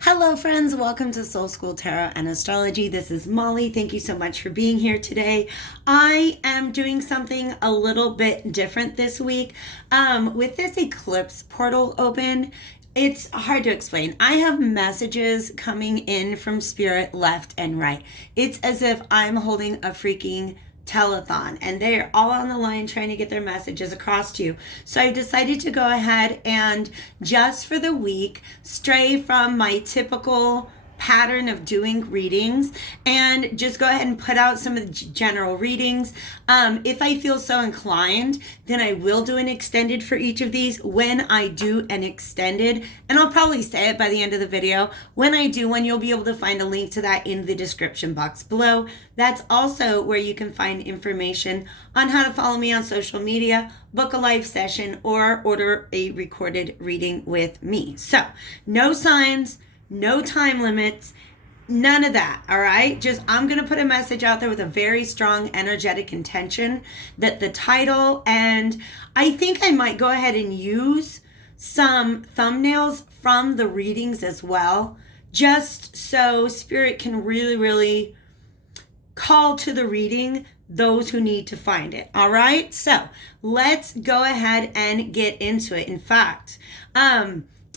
Hello, friends. Welcome to Soul School Tarot and Astrology. This is Molly. Thank you so much for being here today. I am doing something a little bit different this week. With this eclipse portal open, it's hard to explain. I have messages coming in from spirit left and right. It's as if I'm holding a freaking telethon and they're all on the line trying to get their messages across to you. So I decided to go ahead and just for the week stray from my typical pattern of doing readings and just go ahead and put out some of the general readings. If I feel so inclined, then I will do an extended for each of these. When I do an extended, and I'll probably say it by the end of the video, when I do one, you'll be able to find a link to that in the description box below. That's also where you can find information on how to follow me on social media, book a live session, or order a recorded reading with me. So, no signs, no time limits, none of that, all right? Just I'm going to put a message out there with a very strong energetic intention that the title, and I think I might go ahead and use some thumbnails from the readings as well, just so Spirit can really call to the reading those who need to find it, all right? So let's go ahead and get into it. In fact,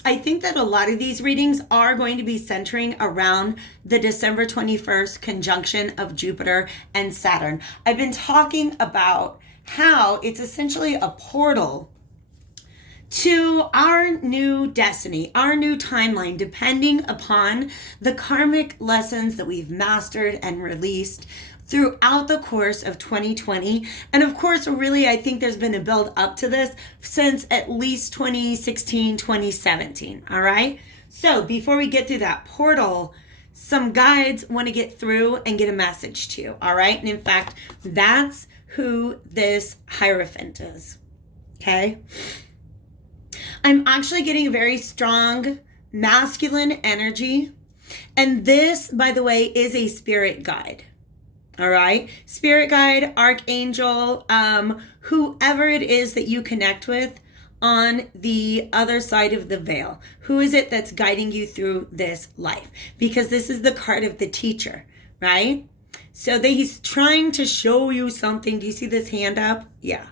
I think that a lot of these readings are going to be centering around the December 21st conjunction of Jupiter and Saturn. I've been talking about how it's essentially a portal to our new destiny, our new timeline, depending upon the karmic lessons that we've mastered and released throughout the course of 2020. And of course, really, I think there's been a build up to this since at least 2016, 2017. All right. So before we get through that portal, some guides want to get through and get a message to you. All right. And in fact, that's who this Hierophant is. Okay. I'm actually getting a very strong masculine energy. And this, by the way, is a spirit guide. All right. Spirit guide, archangel, whoever it is that you connect with on the other side of the veil. Who is it that's guiding you through this life? Because this is the card of the teacher, right? So he's trying to show you something. Do you see this hand up? Yeah.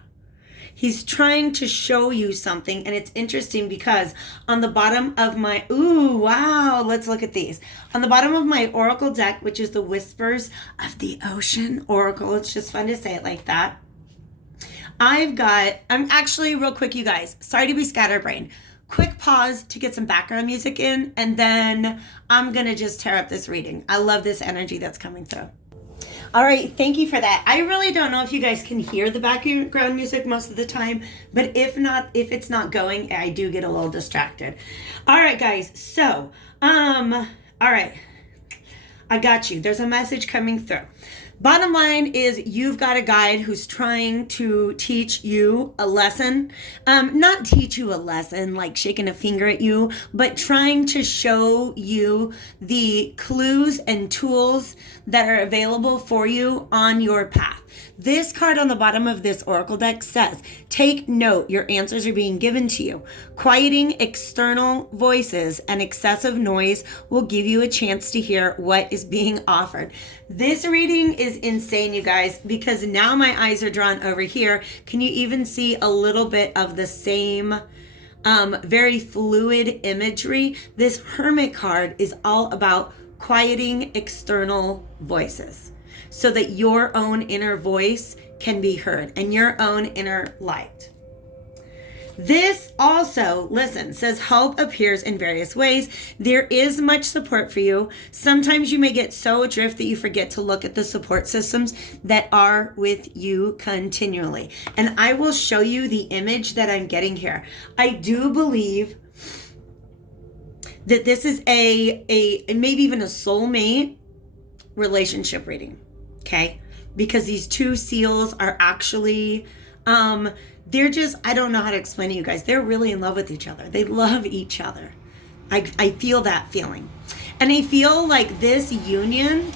He's trying to show you something, and it's interesting because on the bottom of my, ooh, wow, let's look at these. On the bottom of my Oracle deck, which is the Whispers of the Ocean Oracle, it's just fun to say it like that. I'm actually, real quick, you guys, sorry to be scatterbrained. Quick pause to get some background music in, and then I'm going to just tear up this reading. I love this energy that's coming through. All right, thank you for that. I really don't know if you guys can hear the background music most of the time, but if it's not going, I do get a little distracted. All right, guys, so, all right, I got you. There's a message coming through. Bottom line is you've got a guide who's trying to teach you a lesson. Not teach you a lesson like shaking a finger at you, but trying to show you the clues and tools that are available for you on your path. This card on the bottom of this Oracle deck says, take note, your answers are being given to you. Quieting external voices and excessive noise will give you a chance to hear what is being offered. This reading is insane, you guys, because now my eyes are drawn over here. Can you even see a little bit of the same very fluid imagery? This Hermit card is all about quieting external voices so that your own inner voice can be heard and your own inner light. This also, listen, says help appears in various ways. There is much support for you. Sometimes you may get so adrift that you forget to look at the support systems that are with you continually. And I will show you the image that I'm getting here. I do believe that this is a maybe even a soulmate relationship reading, okay? Because these two seals are actually, they're just, I don't know how to explain to you guys. They're really in love with each other. They love each other. I feel that feeling. And I feel like this union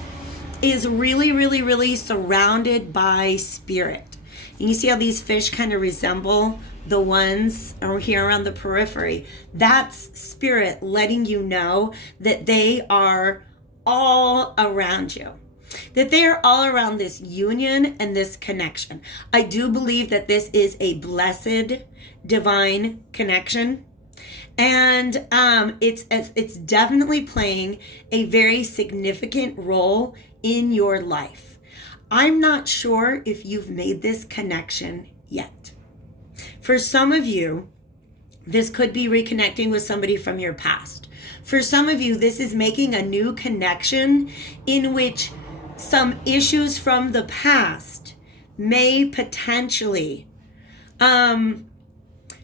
is really surrounded by spirit. And you see how these fish kind of resemble the ones are here around the periphery. That's spirit letting you know that they are all around you, that they are all around this union and this connection. I do believe that this is a blessed divine connection. And it's definitely playing a very significant role in your life. I'm not sure if you've made this connection yet. For some of you, this could be reconnecting with somebody from your past. For some of you, this is making a new connection in which some issues from the past may potentially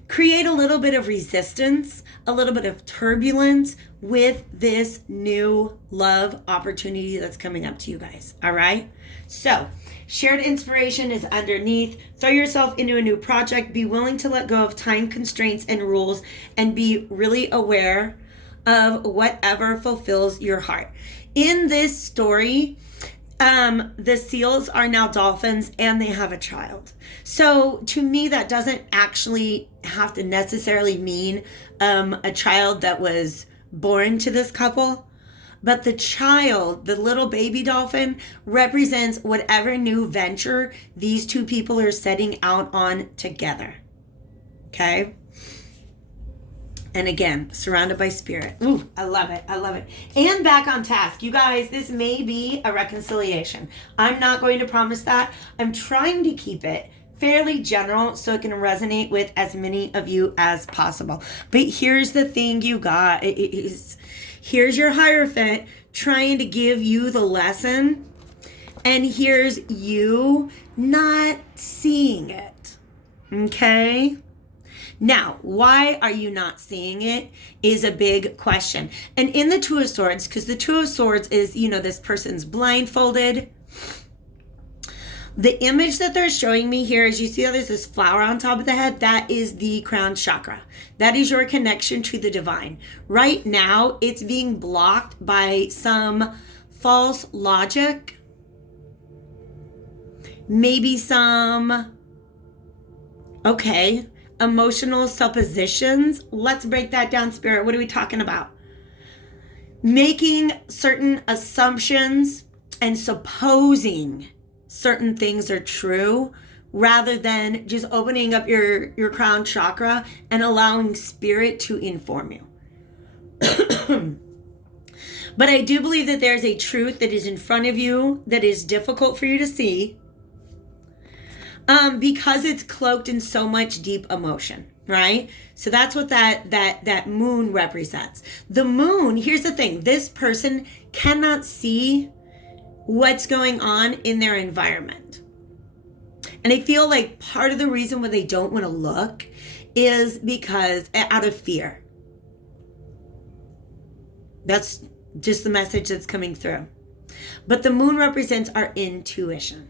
create a little bit of resistance, a little bit of turbulence with this new love opportunity that's coming up to you guys. All right? So, shared inspiration is underneath. Throw yourself into a new project. Be willing to let go of time constraints and rules and be really aware of whatever fulfills your heart. In this story, the seals are now dolphins and they have a child. So to me, that doesn't actually have to necessarily mean a child that was born to this couple. But the child, the little baby dolphin, represents whatever new venture these two people are setting out on together. Okay? And again, surrounded by spirit. Ooh, I love it. I love it. And back on task. You guys, this may be a reconciliation. I'm not going to promise that. I'm trying to keep it fairly general so it can resonate with as many of you as possible. But here's the thing you got. Here's your Hierophant trying to give you the lesson. And here's you not seeing it. Okay? Now, why are you not seeing it is a big question. And in the Two of Swords, because the Two of Swords is, this person's blindfolded. The image that they're showing me here is, you see how there's this flower on top of the head? That is the crown chakra. That is your connection to the divine. Right now, it's being blocked by some false logic. Maybe some, emotional suppositions. Let's break that down, Spirit. What are we talking about? Making certain assumptions and supposing certain things are true rather than just opening up your crown chakra and allowing spirit to inform you. But I do believe that there's a truth that is in front of you that is difficult for you to see. Because it's cloaked in so much deep emotion, right? So that's what that moon represents. The moon, here's the thing, this person cannot see what's going on in their environment. And I feel like part of the reason why they don't want to look is because out of fear. That's just the message that's coming through. But the moon represents our intuition.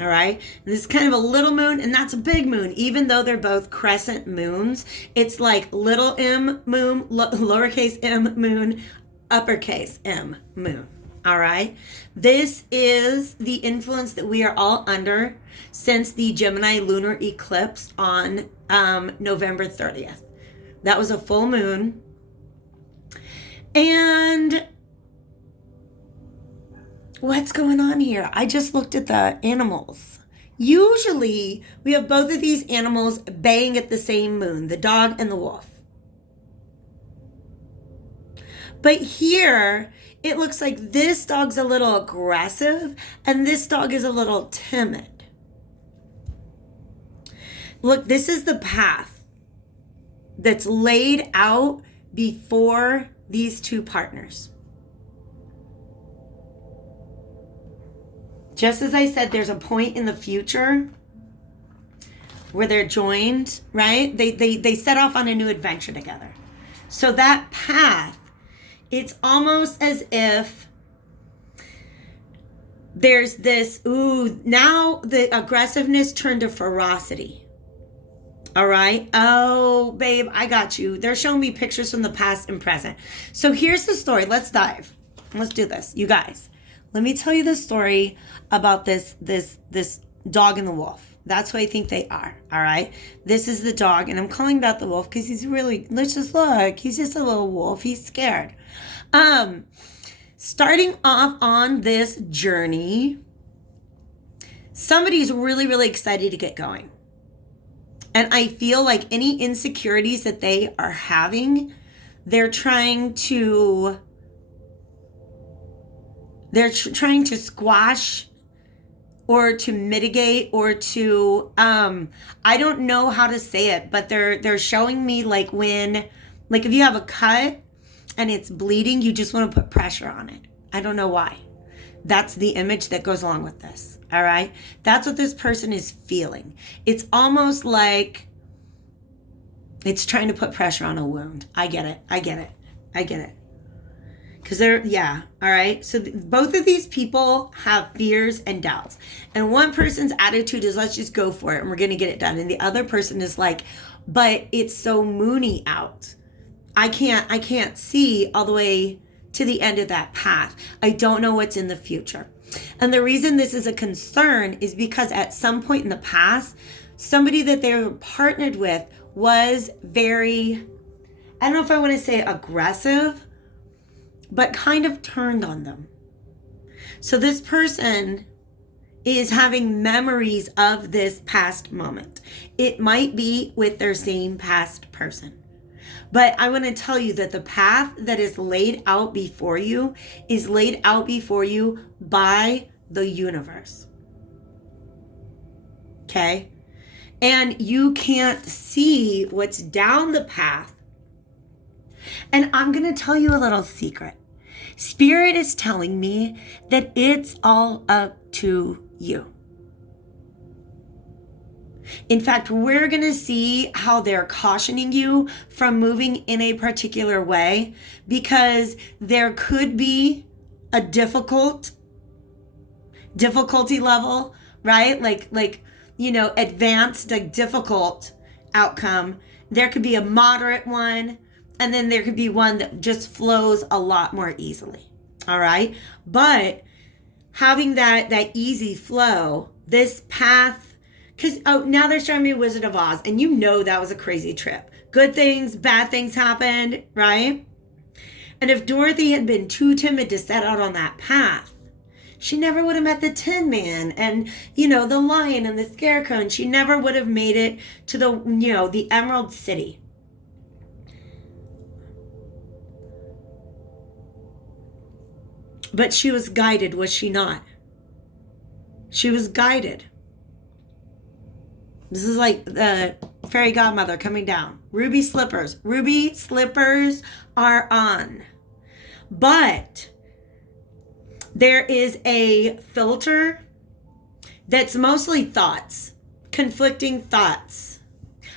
All right. And this is kind of a little moon, and that's a big moon. Even though they're both crescent moons, it's like little m moon, lowercase m moon, uppercase m moon. All right. This is the influence that we are all under since the Gemini lunar eclipse on November 30th. That was a full moon. And what's going on here? I just looked at the animals. Usually we have both of these animals baying at the same moon, the dog and the wolf. But here it looks like this dog's a little aggressive and this dog is a little timid. Look, this is the path that's laid out before these two partners. Just as I said, there's a point in the future where they're joined, right? They set off on a new adventure together. So that path, it's almost as if there's this, now the aggressiveness turned to ferocity. All right. Oh, babe, I got you. They're showing me pictures from the past and present. So here's the story. Let's dive. Let's do this. You guys, let me tell you the story about this dog and the wolf. That's who I think they are. All right. This is the dog. And I'm calling that the wolf because he's really, let's just look. He's just a little wolf. He's scared. Starting off on this journey, somebody's really, really excited to get going. And I feel like any insecurities that they are having, they're trying to squash or to mitigate or to, I don't know how to say it, but they're showing me like if you have a cut and it's bleeding, you just want to put pressure on it. I don't know why. That's the image that goes along with this. All right. That's what this person is feeling. It's almost like it's trying to put pressure on a wound. I get it. Because all right. So both of these people have fears and doubts. And one person's attitude is, let's just go for it and we're going to get it done. And the other person is like, but it's so moony out. I can't see all the way to the end of that path. I don't know what's in the future. And the reason this is a concern is because at some point in the past, somebody that they were partnered with was very, I don't know if I want to say aggressive, but kind of turned on them. So this person is having memories of this past moment. It might be with their same past person. But I want to tell you that the path that is laid out before you is laid out before you by the universe. Okay? And you can't see what's down the path. And I'm going to tell you a little secret. Spirit is telling me that it's all up to you. In fact, we're going to see how they're cautioning you from moving in a particular way because there could be a difficulty level, right? Like, advanced, like difficult outcome. There could be a moderate one, and then there could be one that just flows a lot more easily. All right. But having that easy flow, this path, because, now they're showing me Wizard of Oz, and that was a crazy trip. Good things, bad things happened, right? And if Dorothy had been too timid to set out on that path, she never would have met the Tin Man and, the lion and the scarecrow, and she never would have made it to the Emerald City. But she was guided, was she not? She was guided. This is like the fairy godmother coming down. Ruby slippers. Ruby slippers are on. But there is a filter that's mostly thoughts, conflicting thoughts.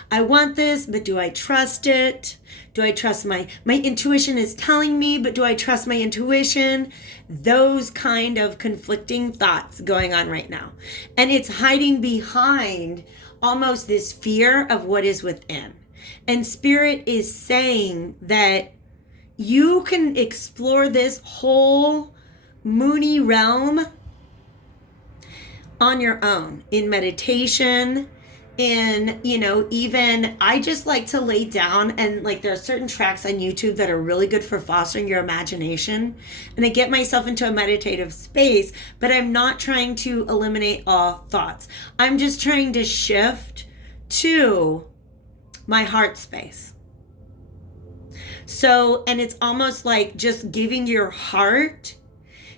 I want this, but do I trust it? Do I trust my intuition is telling me, but do I trust my intuition? Those kind of conflicting thoughts going on right now. And it's hiding behind almost this fear of what is within. And Spirit is saying that you can explore this whole moony realm on your own in meditation. And, even I just like to lay down and there are certain tracks on YouTube that are really good for fostering your imagination. And I get myself into a meditative space, but I'm not trying to eliminate all thoughts. I'm just trying to shift to my heart space. So, and it's almost like just giving your heart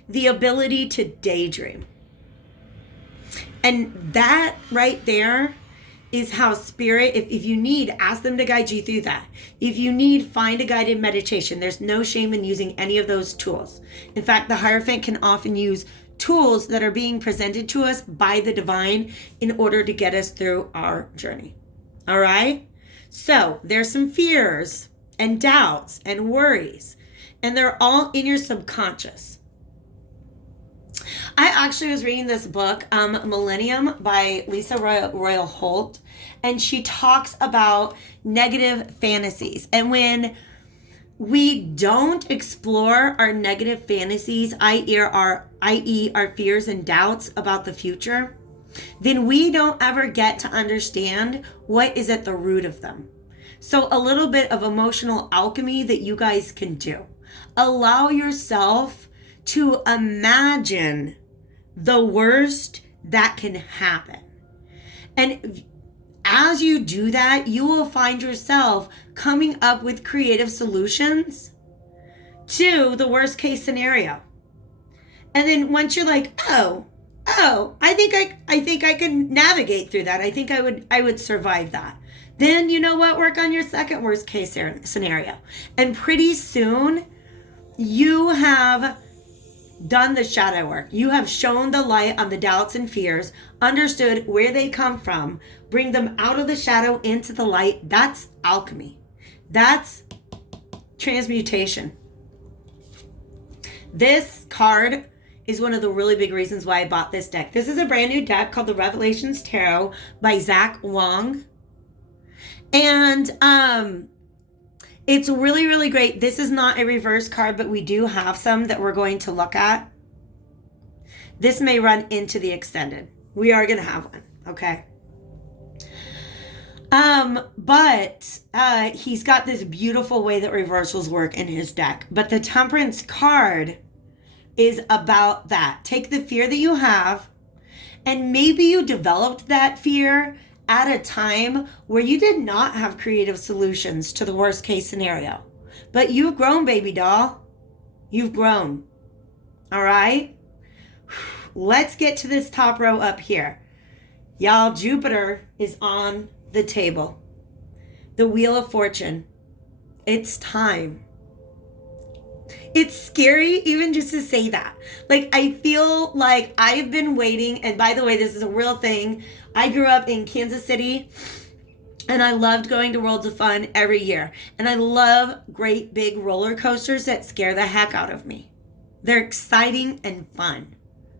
the ability to daydream. And that right there is how Spirit, if you need, ask them to guide you through that. If you need, find a guided meditation. There's no shame in using any of those tools. In fact, the Hierophant can often use tools that are being presented to us by the divine in order to get us through our journey. All right? So there's some fears and doubts and worries, and they're all in your subconscious. I actually was reading this book, Millennium by Lisa Royal Holt, and she talks about negative fantasies. And when we don't explore our negative fantasies, i.e. our fears and doubts about the future, then we don't ever get to understand what is at the root of them. So a little bit of emotional alchemy that you guys can do. Allow yourself to imagine the worst that can happen. And as you do that, you will find yourself coming up with creative solutions to the worst case scenario. And then once you're like, oh, I think I can navigate through that. I think I would survive that. Then you know what? Work on your second worst case scenario. And pretty soon you have done the shadow work. You have shown the light on the doubts and fears, understood where they come from, bring them out of the shadow into the light. That's alchemy. That's transmutation. This card is one of the really big reasons why I bought this deck. This is a brand new deck called the Revelations Tarot by Zach Wong. And it's really, really great. This is not a reverse card, but we do have some that we're going to look at. This may run into the extended. We are going to have one, okay? But he's got this beautiful way that reversals work in his deck. But the Temperance card is about that. Take the fear that you have, and maybe you developed that fear at a time where you did not have creative solutions to the worst case scenario. But you've grown, baby doll. You've grown. All right? Let's get to this top row up here. Y'all, Jupiter is on the table. The Wheel of Fortune. It's time. It's scary even just to say that. Like, I feel like I've been waiting. And by the way, this is a real thing. I grew up in Kansas City, and I loved going to Worlds of Fun every year. And I love great big roller coasters that scare the heck out of me. They're exciting and fun,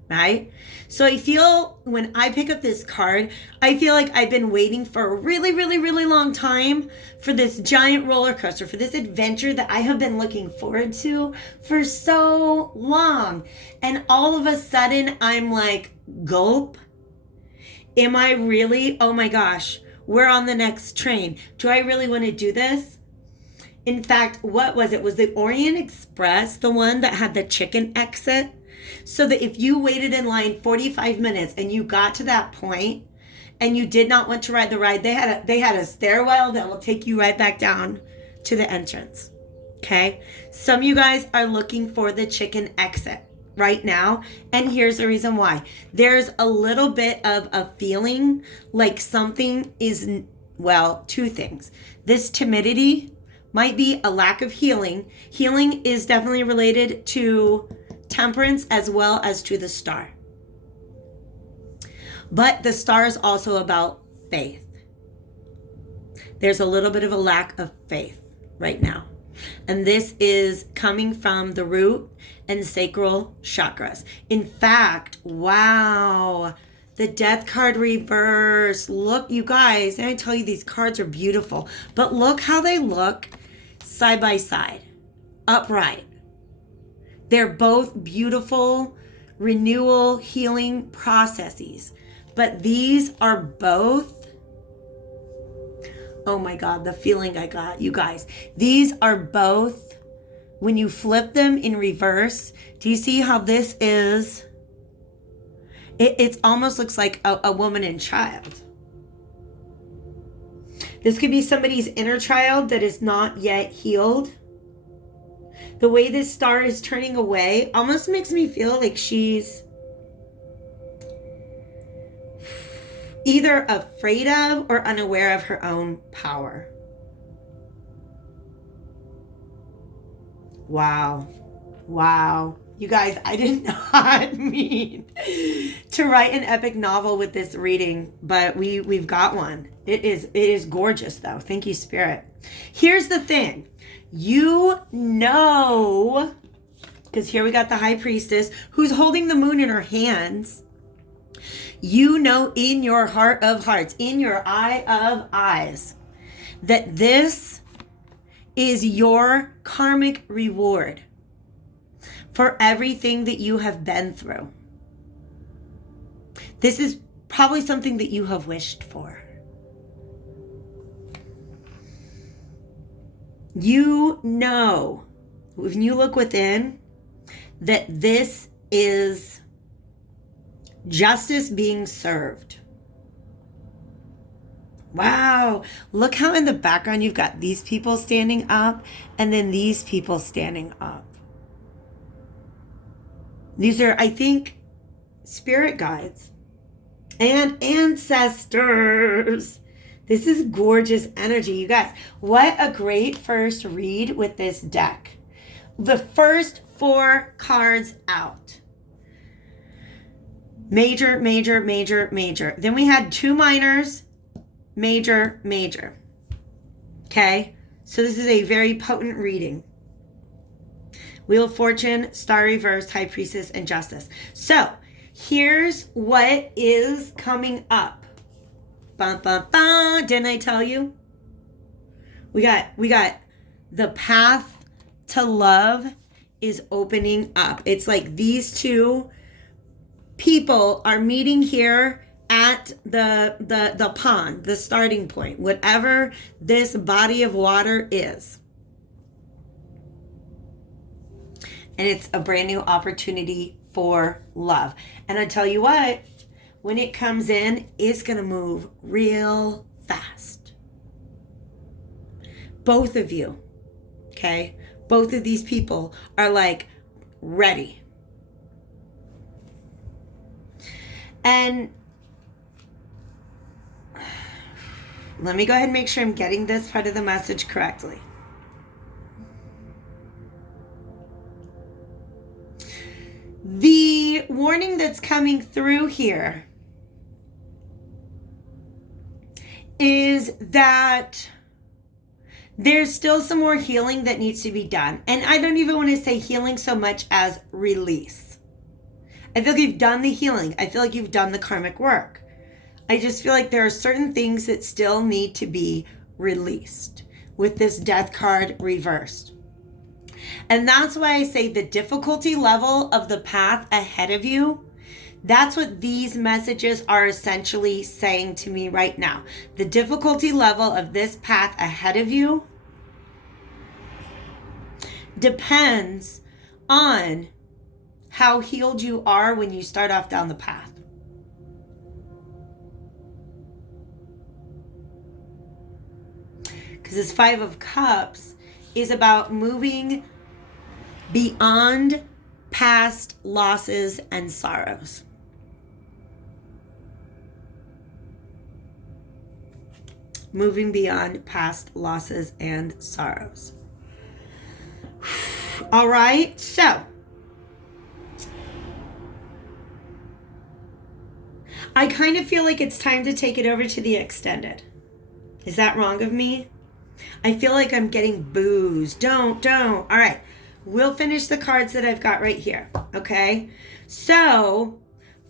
right? So I feel when I pick up this card, I feel like I've been waiting for a really, really, really long time for this giant roller coaster, for this adventure that I have been looking forward to for so long. And all of a sudden, I'm like, gulp. Am I really? Oh my gosh, we're on the next train. Do I really want to do this? In fact, what was it? Was the Orient Express the one that had the chicken exit? So that if you waited in line 45 minutes and you got to that point and you did not want to ride the ride, they had a stairwell that will take you right back down to the entrance. Okay? Some of you guys are looking for the chicken exit right now, and here's the reason why. There's a little bit of a feeling like something is, well, two things. This timidity might be a lack of healing. Healing is definitely related to Temperance as well as to the Star. But the Star is also about faith. There's a little bit of a lack of faith right now. And this is coming from the root and sacral chakras. In fact, wow, the Death card reverse. Look, you guys, and I tell you, these cards are beautiful. But look how they look side by side, upright. They're both beautiful renewal, healing processes. But these are both, oh my God, the feeling I got, you guys. These are both, when you flip them in reverse, do you see how this is? It almost looks like a woman and child. This could be somebody's inner child that is not yet healed. The way this star is turning away almost makes me feel like she's either afraid of or unaware of her own power. Wow. Wow. You guys, I did not mean to write an epic novel with this reading, but we've got one. It is gorgeous though. Thank you, Spirit. Here's the thing. You know, because here we got the High Priestess who's holding the moon in her hands. You know in your heart of hearts, in your eye of eyes, that this is your karmic reward for everything that you have been through. This is Probably something that you have wished for. You know, when you look within, that this is justice being served. Wow. Look how in the background you've got these people standing up and then these people standing up. These are, I think, spirit guides and ancestors. This is gorgeous energy, you guys. What a great first read with this deck. The first 4 cards out. Major, major, major, major. Then we had 2 minors. Major, major. Okay? So this is a very potent reading. Wheel of Fortune, Star Reverse, High Priestess, and Justice. So here's what is coming up. Bum, bum, bum. Didn't I tell you? We got the path to love is opening up. It's like these 2 people are meeting here at the pond, the starting point, whatever this body of water is. And it's a brand new opportunity for love. And I tell you what, when it comes in, it's going to move real fast. Both of you, okay? Both of these people are like ready. And let me go ahead and make sure I'm getting this part of the message correctly. The warning that's coming through here is that there's still some more healing that needs to be done. And I don't even want to say healing so much as release. I feel like you've done the healing. I feel like you've done the karmic work. I just feel like there are certain things that still need to be released with this death card reversed. And that's why I say the difficulty level of the path ahead of you, that's what these messages are essentially saying to me right now. The difficulty level of this path ahead of you depends on how healed you are when you start off down the path. Because this 5 of Cups is about moving beyond past losses and sorrows. Moving beyond past losses and sorrows. All right, so I kind of feel like it's time to take it over to the extended. Is that wrong of me? I feel like I'm getting boos. Don't. All right. We'll finish the cards that I've got right here. Okay. So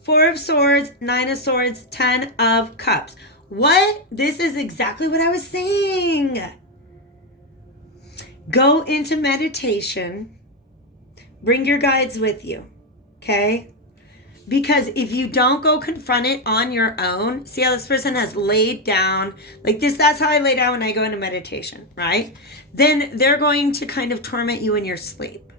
4 of Swords, 9 of Swords, 10 of Cups. What? This is exactly what I was saying. Go into meditation. Bring your guides with you. Okay. Because if you don't go confront it on your own, see how this person has laid down, like this, that's how I lay down when I go into meditation, right? Then they're going to kind of torment you in your sleep.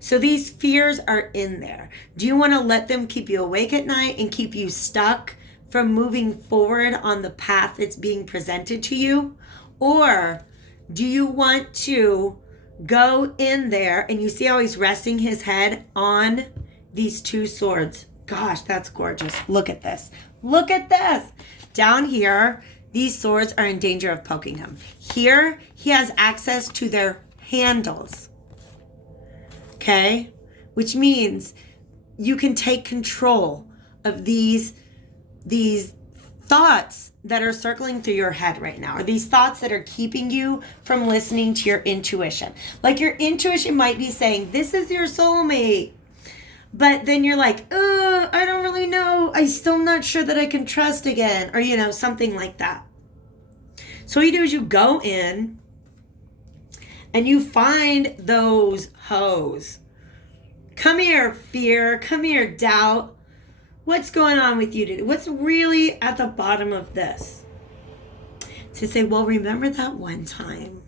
So these fears are in there. Do you want to let them keep you awake at night and keep you stuck from moving forward on the path that's being presented to you? Or do you want to go in there and you see how he's resting his head on these 2 swords? Gosh, that's gorgeous. Look at this. Look at this. Down here, these swords are in danger of poking him. Here, he has access to their handles. Okay? Which means you can take control of these thoughts that are circling through your head right now, or these thoughts that are keeping you from listening to your intuition. Like your intuition might be saying, this is your soulmate. But then you're like, I don't really know. I'm still not sure that I can trust again. Or, something like that. So what you do is you go in and you find those hoes. Come here, fear. Come here, doubt. What's going on with you today? What's really at the bottom of this? To say, well, remember that one time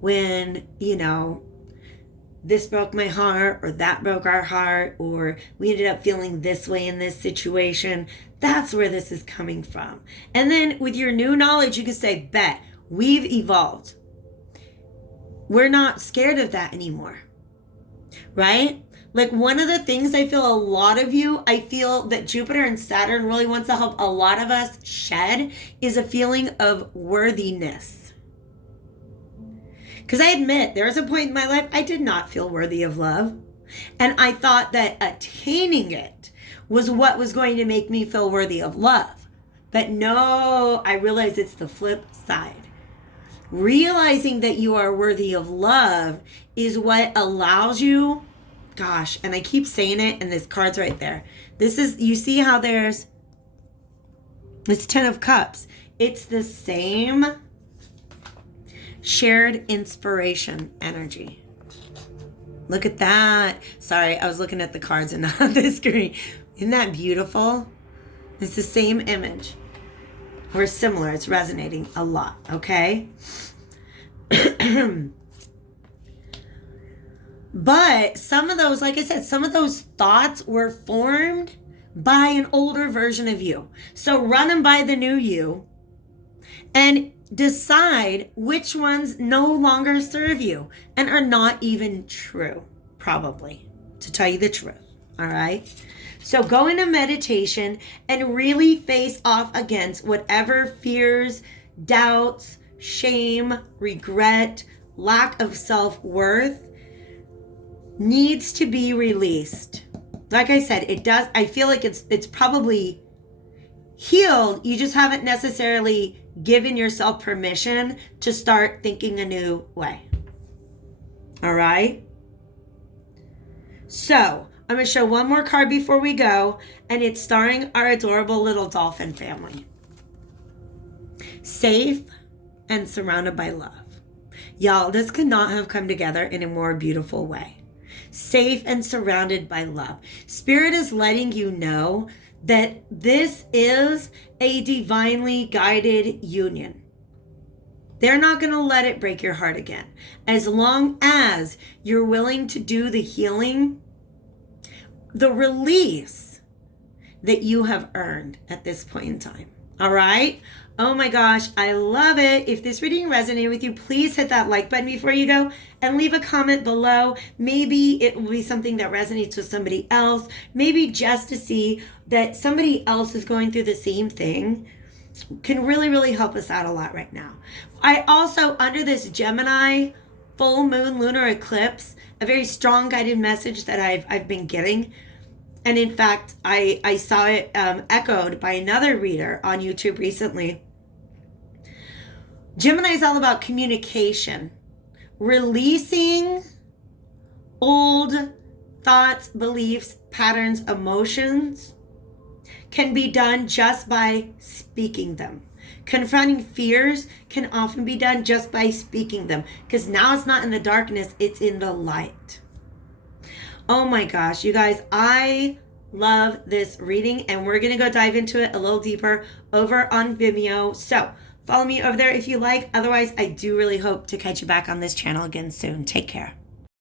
when, this broke my heart, or that broke our heart, or we ended up feeling this way in this situation. That's where this is coming from. And then with your new knowledge, you can say, bet, we've evolved. We're not scared of that anymore, right? Like, one of the things I feel a lot of you, I feel that Jupiter and Saturn really wants to help a lot of us shed, is a feeling of worthiness. Because I admit, there was a point in my life I did not feel worthy of love. And I thought that attaining it was what was going to make me feel worthy of love. But no, I realize it's the flip side. Realizing that you are worthy of love is what allows you, gosh, and I keep saying it, and this card's right there. This is, you see how there's, it's 10 of Cups. It's the same shared inspiration energy. Look at that. Sorry, I was looking at the cards and not the screen. Isn't that beautiful? It's the same image. We're similar. It's resonating a lot, okay? But some of those, like I said, some of those thoughts were formed by an older version of you. So run them by the new you and decide which ones no longer serve you and are not even true, probably, to tell you the truth. All right? So go into meditation and really face off against whatever fears, doubts, shame, regret, lack of self-worth needs to be released. Like I said, it does. I feel like it's probably healed. You just haven't necessarily given yourself permission to start thinking a new way. All right? So I'm going to show one more card before we go, and it's starring our adorable little dolphin family. Safe and surrounded by love. Y'all, this could not have come together in a more beautiful way. Safe and surrounded by love. Spirit is letting you know that this is a divinely guided union. They're not going to let it break your heart again. As long as you're willing to do the healing, the release that you have earned at this point in time. All right? Oh my gosh, I love it. If this reading resonated with you, please hit that like button before you go and leave a comment below. Maybe it will be something that resonates with somebody else. Maybe just to see that somebody else is going through the same thing can really, really help us out a lot right now. I also, under this Gemini full moon lunar eclipse, a very strong guided message that I've been getting. And in fact, I saw it echoed by another reader on YouTube recently. Gemini is all about communication, releasing old thoughts, beliefs, patterns, emotions can be done just by speaking them. Confronting fears can often be done just by speaking them, because now it's not in the darkness, it's in the light. Oh my gosh, you guys, I love this reading, and we're going to go dive into it a little deeper over on Vimeo. So follow me over there if you like. Otherwise, I do really hope to catch you back on this channel again soon. Take care.